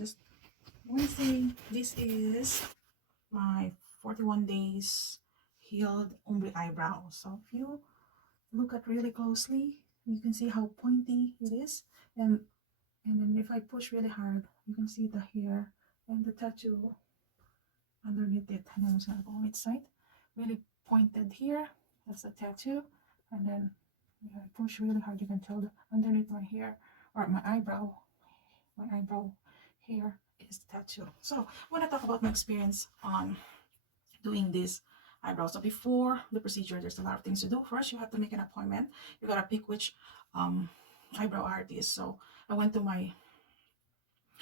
just want to say this is my 41 days healed ombre eyebrow. So if you look at really closely, you can see how pointy it is, and then if I push really hard, you can see the hair and the tattoo underneath it. And I'm just gonna go on its side, really pointed here. That's the tattoo, and then if I push really hard, you can tell the underneath my hair or my eyebrow hair is the tattoo. So when I talk about my experience on doing this eyebrow, so before the procedure, there's a lot of things to do. First, you have to make an appointment. You gotta pick which eyebrow artist. So I went to my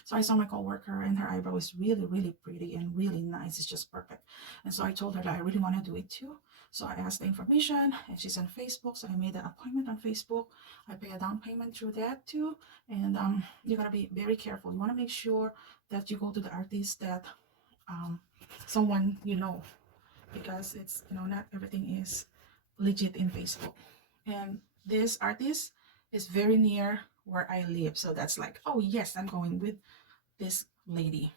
so I saw my coworker, and her eyebrow is really, really pretty and really nice. It's just perfect. And so I told her that I really want to do it too. So I asked the information, and she's on Facebook. So I made an appointment on Facebook. I pay a down payment through that too. And you gotta be very careful. You want to make sure that you go to the artist that someone you know, because it's not everything is legit in Facebook. And this artist is very near where I live, so that's like, oh yes, I'm going with this lady.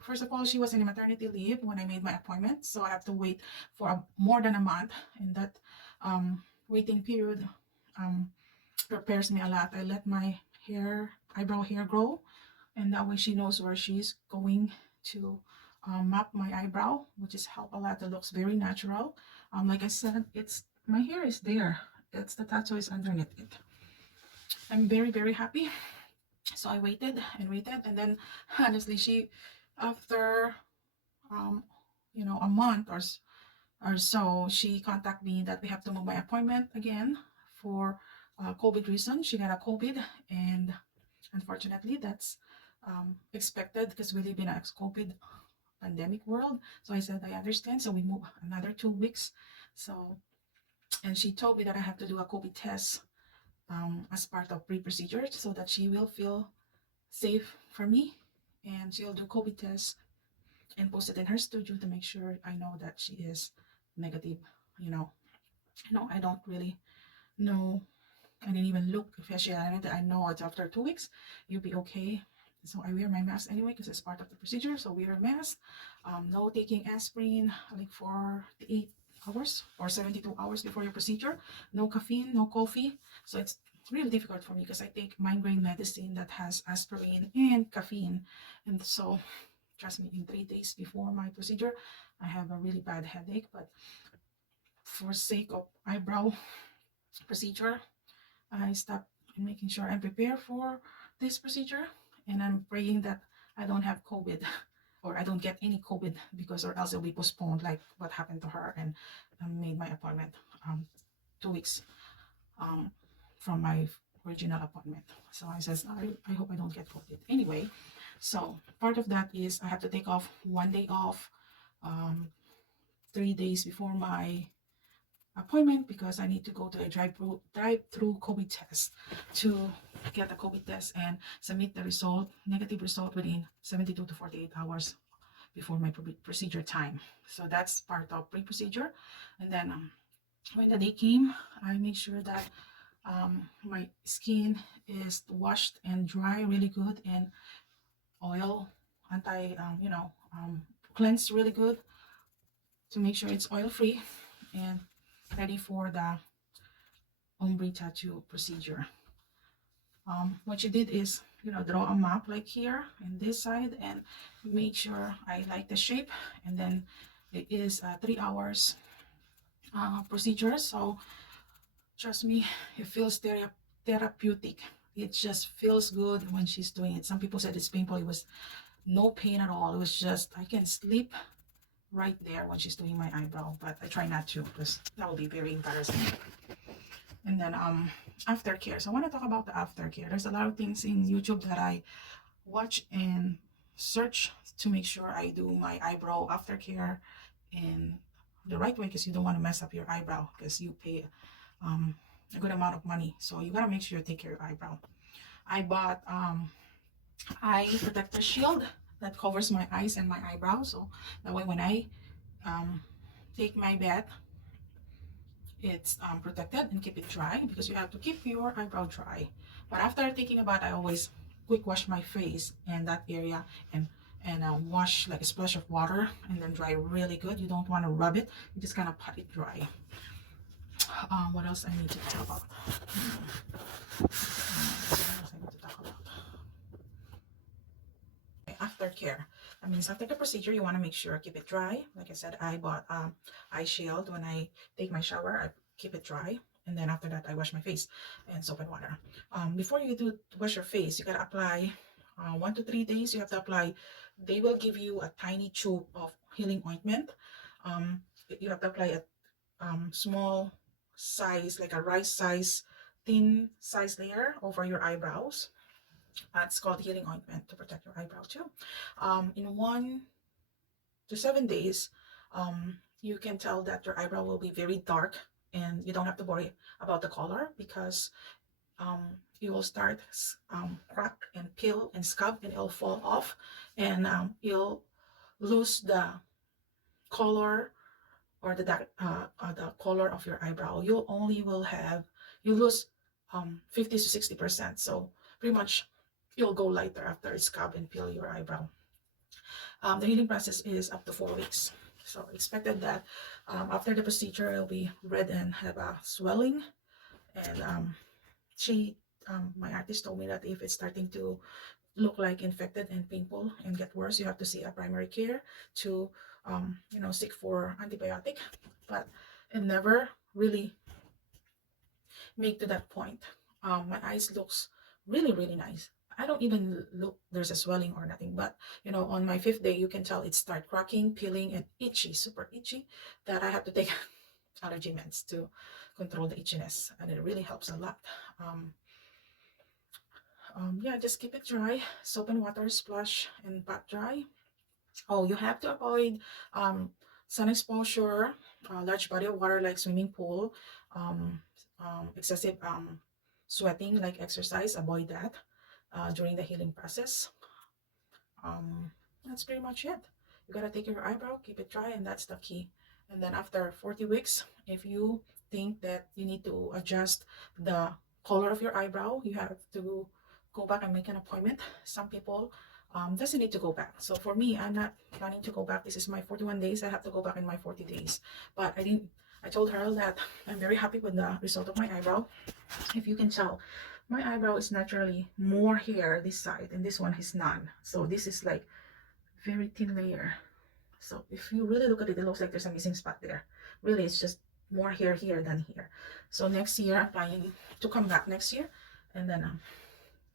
First of all, she was in a maternity leave when I made my appointment, so I have to wait for more than a month, and that waiting period prepares me a lot. I let my eyebrow hair grow, and that way she knows where she's going to map my eyebrow, which is help a lot. It looks very natural. Like I said, it's my hair is there. It's the tattoo is underneath it. I'm very, very happy. So I waited and waited, and then honestly, she after a month or so, she contacted me that we have to move my appointment again for COVID reason. She got a COVID, and unfortunately, that's expected because we live in a COVID pandemic world. So I said, I understand. So we move another 2 weeks. So, and she told me that I have to do a COVID test as part of pre-procedure so that she will feel safe for me, and she'll do COVID test and post it in her studio to make sure I know that she is negative. I don't really know. I didn't even look if she had it. I know it's after 2 weeks, you'll be okay. So I wear my mask anyway because it's part of the procedure. So wear a mask. No taking aspirin like for 8 hours or 72 hours before your procedure. No caffeine, no coffee. So it's really difficult for me because I take migraine medicine that has aspirin and caffeine. And so trust me, in 3 days before my procedure, I have a really bad headache. But for sake of eyebrow procedure, I stopped making sure I'm prepared for this procedure, and I'm praying that I don't have COVID or I don't get any COVID, because or else it'll be postponed like what happened to her, and I made my appointment 2 weeks from my original appointment. So I says, I hope I don't get COVID. Anyway, so part of that is I have to take off 1 day off 3 days before my appointment because I need to go to a drive-through COVID test to get a COVID test and submit the negative result within 72 to 48 hours before my procedure time. So that's part of pre-procedure. And then when the day came, I make sure that my skin is washed and dry really good, and oil cleanse really good to make sure it's oil free and ready for the ombre tattoo procedure. What you did is, draw a map like here and this side, and make sure I like the shape. And then it is a 3 hours procedure. So trust me, it feels therapeutic. It just feels good when she's doing it. Some people said it's painful. It was no pain at all. It was just, I can sleep right there when she's doing my eyebrow, but I try not to because that would be very embarrassing. And then aftercare. So I want to talk about the aftercare. There's a lot of things in YouTube that I watch and search to make sure I do my eyebrow aftercare in the right way, because you don't want to mess up your eyebrow because you pay a good amount of money. So you gotta make sure you take care of your eyebrow. I bought eye protector shield that covers my eyes and my eyebrow, so that way when I take my bath, it's protected and keep it dry, because you have to keep your eyebrow dry. But after taking a bath, I always quick wash my face and that area, and wash like a splash of water and then dry really good. You don't want to rub it, you just kind of pat it dry. What else I need to talk about? What else I need to talk about? Aftercare. That means after the procedure, you want to make sure keep it dry. Like I said, I bought eye shield. When I take my shower, I keep it dry, and then after that, I wash my face and soap and water. Before you do wash your face, you gotta apply 1 to 3 days. You have to apply. They will give you a tiny tube of healing ointment. Um, you have to apply a small size, like a rice size, thin size layer over your eyebrows. It's called healing ointment to protect your eyebrow too. In 1 to 7 days, you can tell that your eyebrow will be very dark, and you don't have to worry about the color because you will start crack and peel and scab, and it'll fall off, and you'll lose the color or the color of your eyebrow. You only will have, you lose 50 to 60%. So pretty much you'll go lighter after scab and peel your eyebrow. The healing process is up to 4 weeks. So expected that after the procedure, it'll be red and have a swelling. And my artist told me that if it's starting to look like infected and painful and get worse, you have to see a primary care to seek for antibiotic. But it never really make to that point. My eyes looks really, really nice. I don't even look there's a swelling or nothing, but on my 5th day, you can tell it start cracking, peeling, and itchy, super itchy, that I have to take allergy meds to control the itchiness, and it really helps a lot. Yeah, just keep it dry, soap and water, splash and pat dry. Oh, you have to avoid sun exposure, large body of water like swimming pool, um, excessive sweating like exercise. Avoid that during the healing process. That's pretty much it. You gotta take your eyebrow, keep it dry, and that's the key. And then after 40 weeks, if you think that you need to adjust the color of your eyebrow, you have to go back and make an appointment. Some people doesn't need to go back. So for me, I'm not planning to go back. This is my 41 days. I have to go back in my 40 days. But I told her that I'm very happy with the result of my eyebrow. If you can tell, my eyebrow is naturally more hair this side, and this one is none. So this is like very thin layer. So if you really look at it, it looks like there's a missing spot there. Really, it's just more hair here than here. So next year, I'm planning to come back next year, and then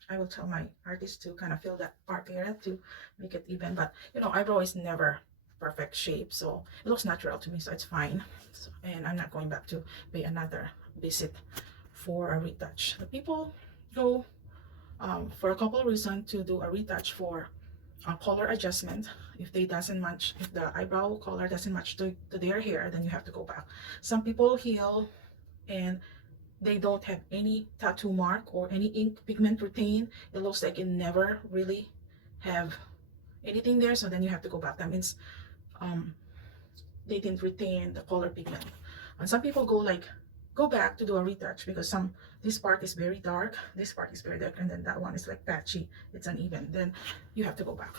I will tell my artist to kind of fill that part area to make it even. But eyebrow is never perfect shape, so it looks natural to me, so it's fine. So, and I'm not going back to pay another visit for a retouch. The people go for a couple of reasons to do a retouch for a color adjustment. If the eyebrow color doesn't match to their hair, then you have to go back. Some people heal and they don't have any tattoo mark or any ink pigment retained. It looks like it never really have anything there, so then you have to go back. That means they didn't retain the color pigment. And some people go back to do a retouch because this part is very dark, this part is very dark, and then that one is like patchy, it's uneven. Then you have to go back.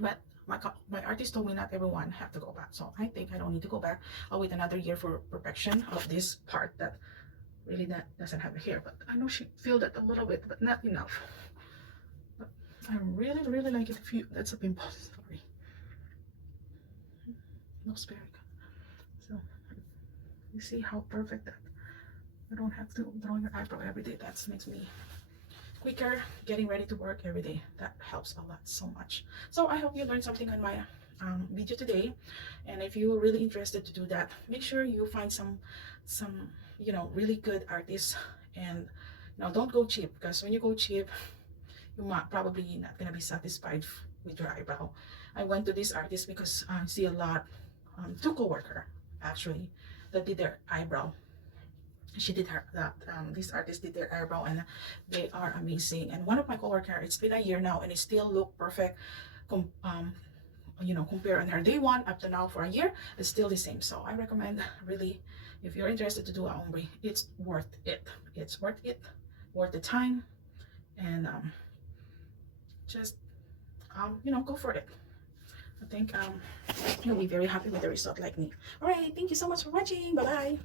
But my artist told me not everyone have to go back, so I think I don't need to go back. I'll wait another year for perfection of this part that really doesn't have a hair. But I know she filled it a little bit, but not enough. But I really, really like it. That's a pimple, sorry. Looks very good. So you see how perfect that. You don't have to draw your eyebrow every day. That makes me quicker getting ready to work every day. That helps a lot, so much. So I hope you learned something on my video today, and if you're really interested to do that, make sure you find some really good artists, and don't go cheap, because when you go cheap, you might probably not gonna be satisfied with your eyebrow. I went to this artist because I see a lot, two coworker actually, that did their eyebrow. She did this artist did their eyebrow, and they are amazing. And one of my coworker, it's been a year now, and it still look perfect. Compare on her day one up to now for a year, it's still the same. So I recommend, really, if you're interested to do a ombre, it's worth it. It's worth it, worth the time. And just you know, go for it. I think you'll be very happy with the result like me. All right, thank you so much for watching. Bye bye.